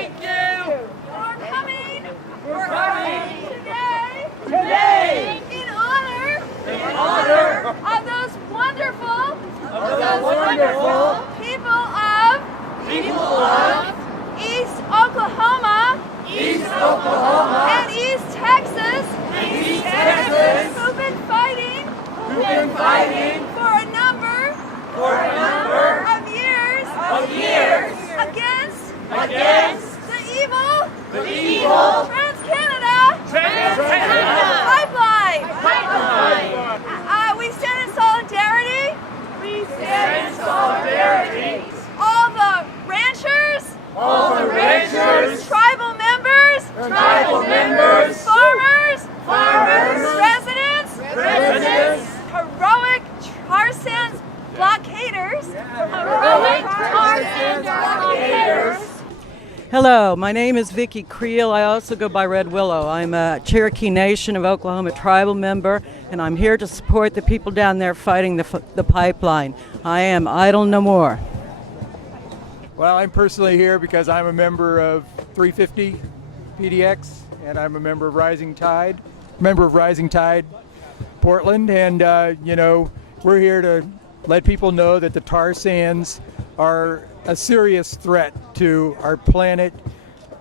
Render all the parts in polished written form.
Thank you. For coming. For coming. Today. In honor. Of those wonderful. People of. East Oklahoma. And East Texas. Who've been fighting. For a number. Of years. Against. The evil. Trans-Canada. Pipeline. We stand in solidarity. All the ranchers. Tribal members. Farmers. Residents. Heroic tar sands blockaders. Hello, my name is Vicki Creel. I also go by Red Willow. I'm a Cherokee Nation of Oklahoma tribal member, and I'm here to support the people down there fighting the pipeline. I am idle no more. Well, I'm personally here because I'm a member of 350 PDX, and I'm a member of Rising Tide Portland, and we're here to let people know that the tar sands are a serious threat to our planet,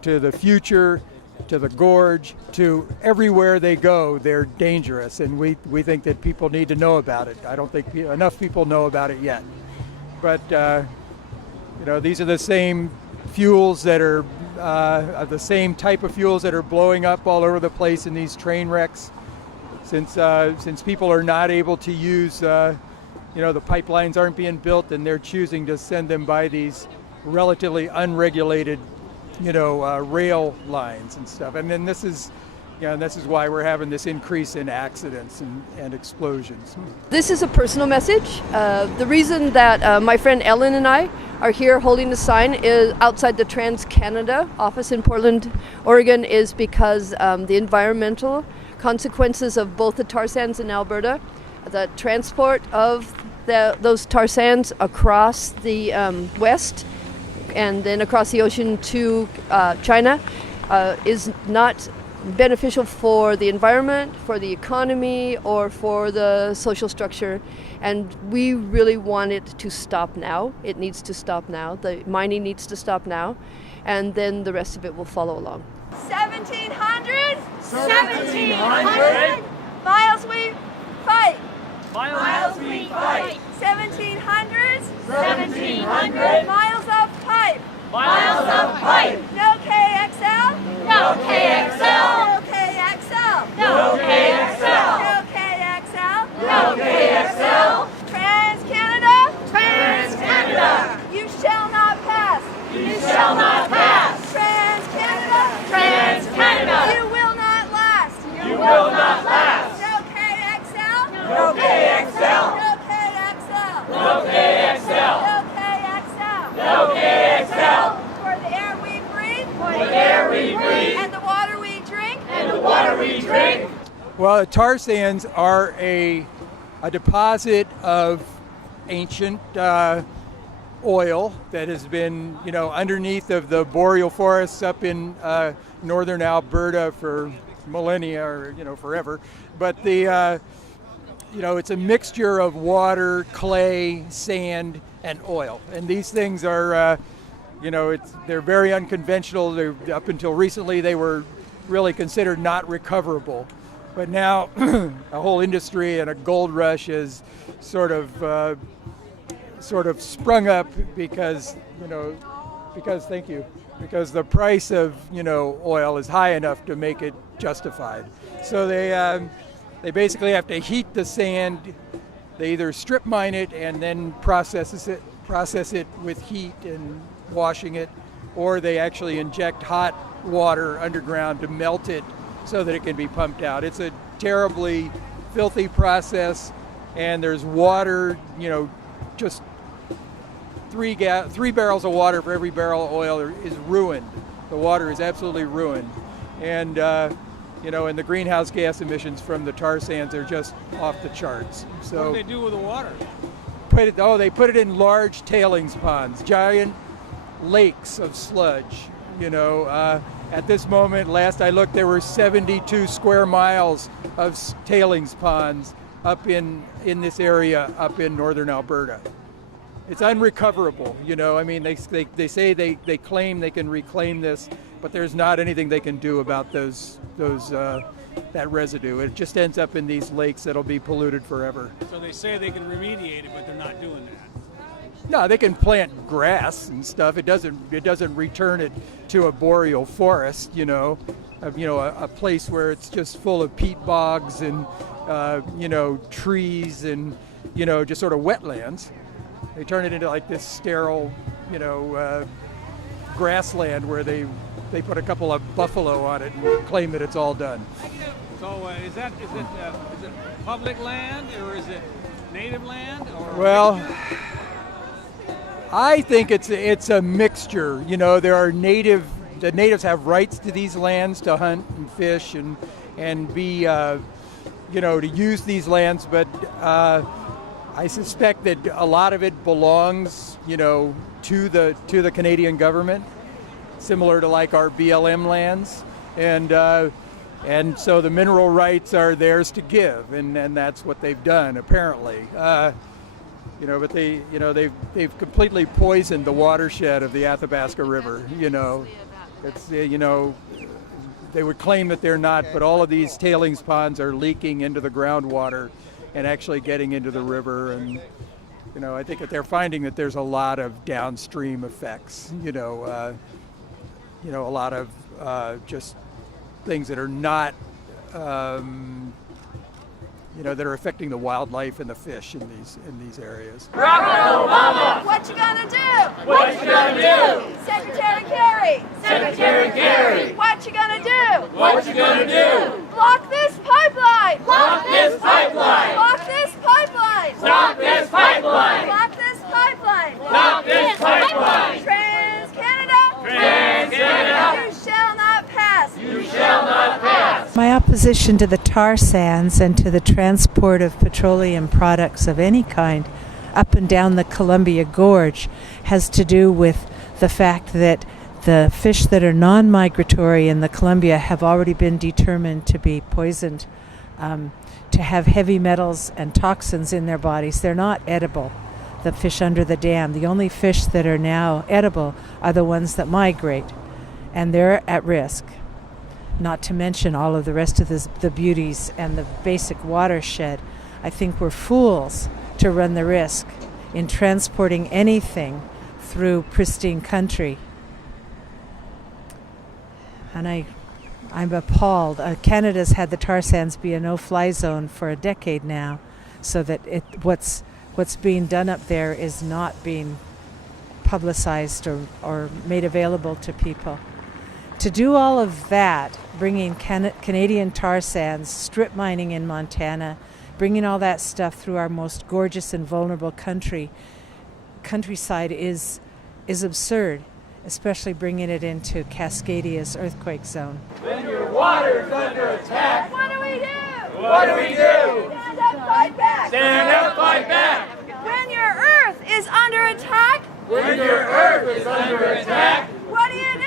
to the future, to the gorge, to everywhere they go. They're dangerous, and we think that people need to know about it. I don't think enough people know about it yet. But these are the same fuels that are the same type of fuels that are blowing up all over the place in these train wrecks. Since people are not able to use the pipelines aren't being built, and they're choosing to send them by these relatively unregulated, rail lines and stuff. And then this is why we're having this increase in accidents and explosions. This is a personal message. The reason that my friend Ellen and I are here holding the sign is outside the Trans-Canada office in Portland, Oregon, is because the environmental consequences of both the tar sands in Alberta, the transport of those tar sands across the west and then across the ocean to China is not beneficial for the environment, for the economy, or for the social structure. And we really want it to stop now. It needs to stop now. The mining needs to stop now. And then the rest of it will follow along. 1,700 miles we fight. 1,700 miles of pipe. No KXL. No KXL. No KXL. No KXL. No KXL. Trans-Canada. You shall not pass. Trans-Canada. You will not last. No KXL. No KXL. No KXL. No KXL. For the air we breathe. And the water we drink. Well, the tar sands are a deposit of ancient oil that has been, underneath of the boreal forests up in northern Alberta for millennia, or forever. But it's a mixture of water, clay, sand, and oil. And these things are, they're very unconventional. Up until recently, they were really considered not recoverable. But now a whole industry and a gold rush is sort of sprung up because the price of oil is high enough to make it justified. So they basically have to heat the sand. They either strip mine it and then process it with heat and washing it, or they actually inject hot water underground to melt it so that it can be pumped out. It's a terribly filthy process, and there's water, just three barrels of water for every barrel of oil is ruined. The water is absolutely ruined. And and the greenhouse gas emissions from the tar sands are just off the charts. So what do they do with the water? They put it in large tailings ponds, giant lakes of sludge, You know, at this moment, last I looked, there were 72 square miles of tailings ponds up in this area up in northern Alberta. It's unrecoverable, you know. I mean, they say they claim they can reclaim this, but there's not anything they can do about that residue. It just ends up in these lakes that'll be polluted forever. So they say they can remediate it, but they're not doing that. No, they can plant grass and stuff. It doesn't return it to a boreal forest, you know, a place where it's just full of peat bogs and trees and just sort of wetlands. They turn it into like this sterile, grassland where they put a couple of buffalo on it and claim that it's all done. So is it public land or is it native land? Or well, I think it's a mixture. You know, the natives have rights to these lands to hunt and fish and be to use these lands, but I suspect that a lot of it belongs, to the Canadian government, similar to like our BLM lands, and so the mineral rights are theirs to give, and that's what they've done apparently. But they've completely poisoned the watershed of the Athabasca River. It's they would claim that they're not, but all of these tailings ponds are leaking into the groundwater and actually getting into the river. And I think that they're finding that there's a lot of downstream effects. A lot of just things that are not, that are affecting the wildlife and the fish in these areas. What you gonna do? What you gonna do? Secretary Kerry. Secretary Kerry. What you gonna do? What you gonna do? Block this pipeline. Block this pipeline. Block this pipeline. Stop this pipeline. Block this pipeline. Stop this pipeline. Trans-Canada. Trans-Canada. You shall not pass. You shall not pass. My opposition to the tar sands and to the transport of petroleum products of any kind up and down the Columbia Gorge has to do with the fact that the fish that are non-migratory in the Columbia have already been determined to be poisoned, to have heavy metals and toxins in their bodies. They're not edible, the fish under the dam. The only fish that are now edible are the ones that migrate, and they're at risk. Not to mention all of the rest of the beauties and the basic watershed. I think we're fools to run the risk in transporting anything through pristine country. And I'm appalled. Canada's had the tar sands be a no-fly zone for a decade now, so that what's being done up there is not being publicized or made available to people. To do all of that, bringing Canadian tar sands, strip mining in Montana, bringing all that stuff through our most gorgeous and vulnerable countryside is absurd, especially bringing it into Cascadia's earthquake zone. When your water's under attack, What do we do? what do we do? Stand up, fight back. Stand up, fight back. When your earth is under attack, When your earth is under attack, what do you do?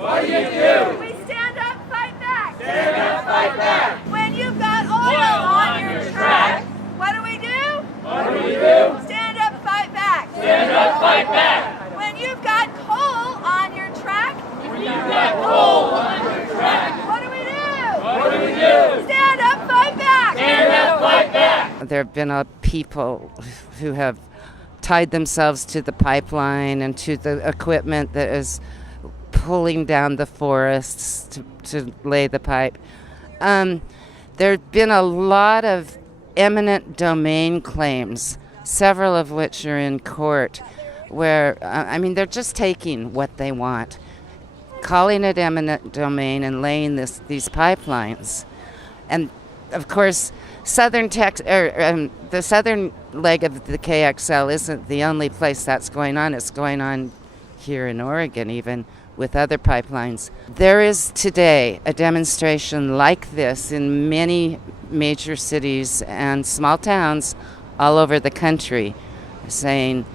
what do you do? We stand up, fight back. Stand up, fight back. When you've got oil on your track, what do we do? What do we do? Stand up, fight back. Stand up, fight back. When you've got coal on your track, When you've got coal on your track, what do we do? what do we do? Stand up, fight back. Stand up, fight back. There have been people who have tied themselves to the pipeline and to the equipment that is pulling down the forests to lay the pipe. There have been a lot of eminent domain claims, several of which are in court, where, they're just taking what they want, calling it eminent domain and laying these pipelines. And, of course, the southern leg of the KXL isn't the only place that's going on. It's going on here in Oregon, even with other pipelines. There is today a demonstration like this in many major cities and small towns all over the country, saying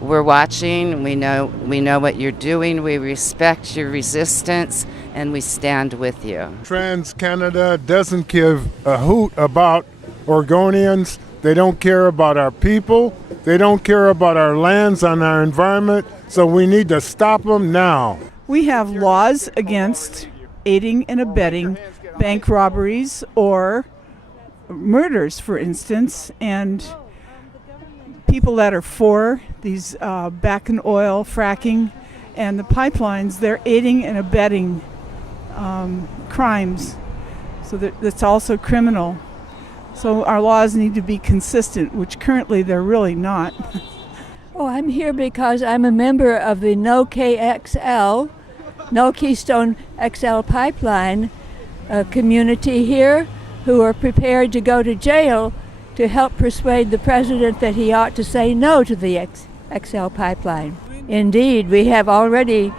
we're watching. We know what you're doing. We respect your resistance, and we stand with you. TransCanada doesn't give a hoot about Oregonians. They don't care about our people. They don't care about our lands and our environment. So we need to stop them now. We have laws against aiding and abetting bank robberies or murders, for instance, and people that are for these back in oil fracking and the pipelines, they're aiding and abetting crimes. So that's also criminal. So our laws need to be consistent, which currently they're really not. Oh, I'm here because I'm a member of the No KXL, No Keystone XL Pipeline community here, who are prepared to go to jail to help persuade the president that he ought to say no to the XL pipeline. Indeed, we have already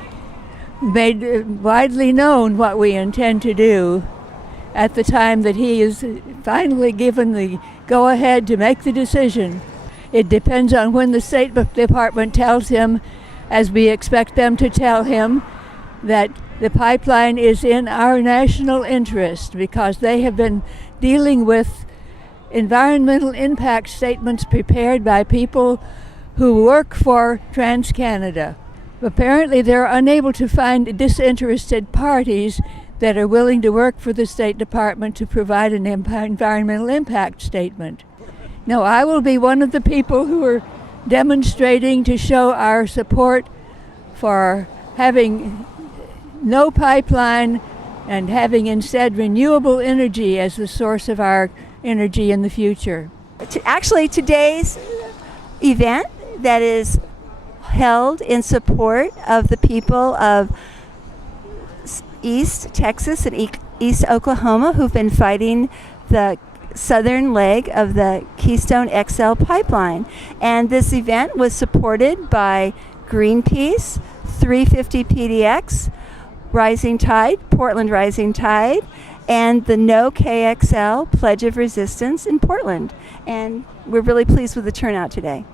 made widely known what we intend to do at the time that he is finally given the go-ahead to make the decision. It depends on when the State Department tells him, as we expect them to tell him, that the pipeline is in our national interest, because they have been dealing with environmental impact statements prepared by people who work for TransCanada. Apparently they're unable to find disinterested parties that are willing to work for the State Department to provide an environmental impact statement. Now, I will be one of the people who are demonstrating to show our support for having no pipeline and having instead renewable energy as the source of our energy in the future. Actually, today's event that is held in support of the people of East Texas and East Oklahoma who've been fighting the southern leg of the Keystone XL pipeline. And this event was supported by Greenpeace, 350 PDX, Rising Tide, Portland Rising Tide, and the No KXL Pledge of Resistance in Portland. And we're really pleased with the turnout today.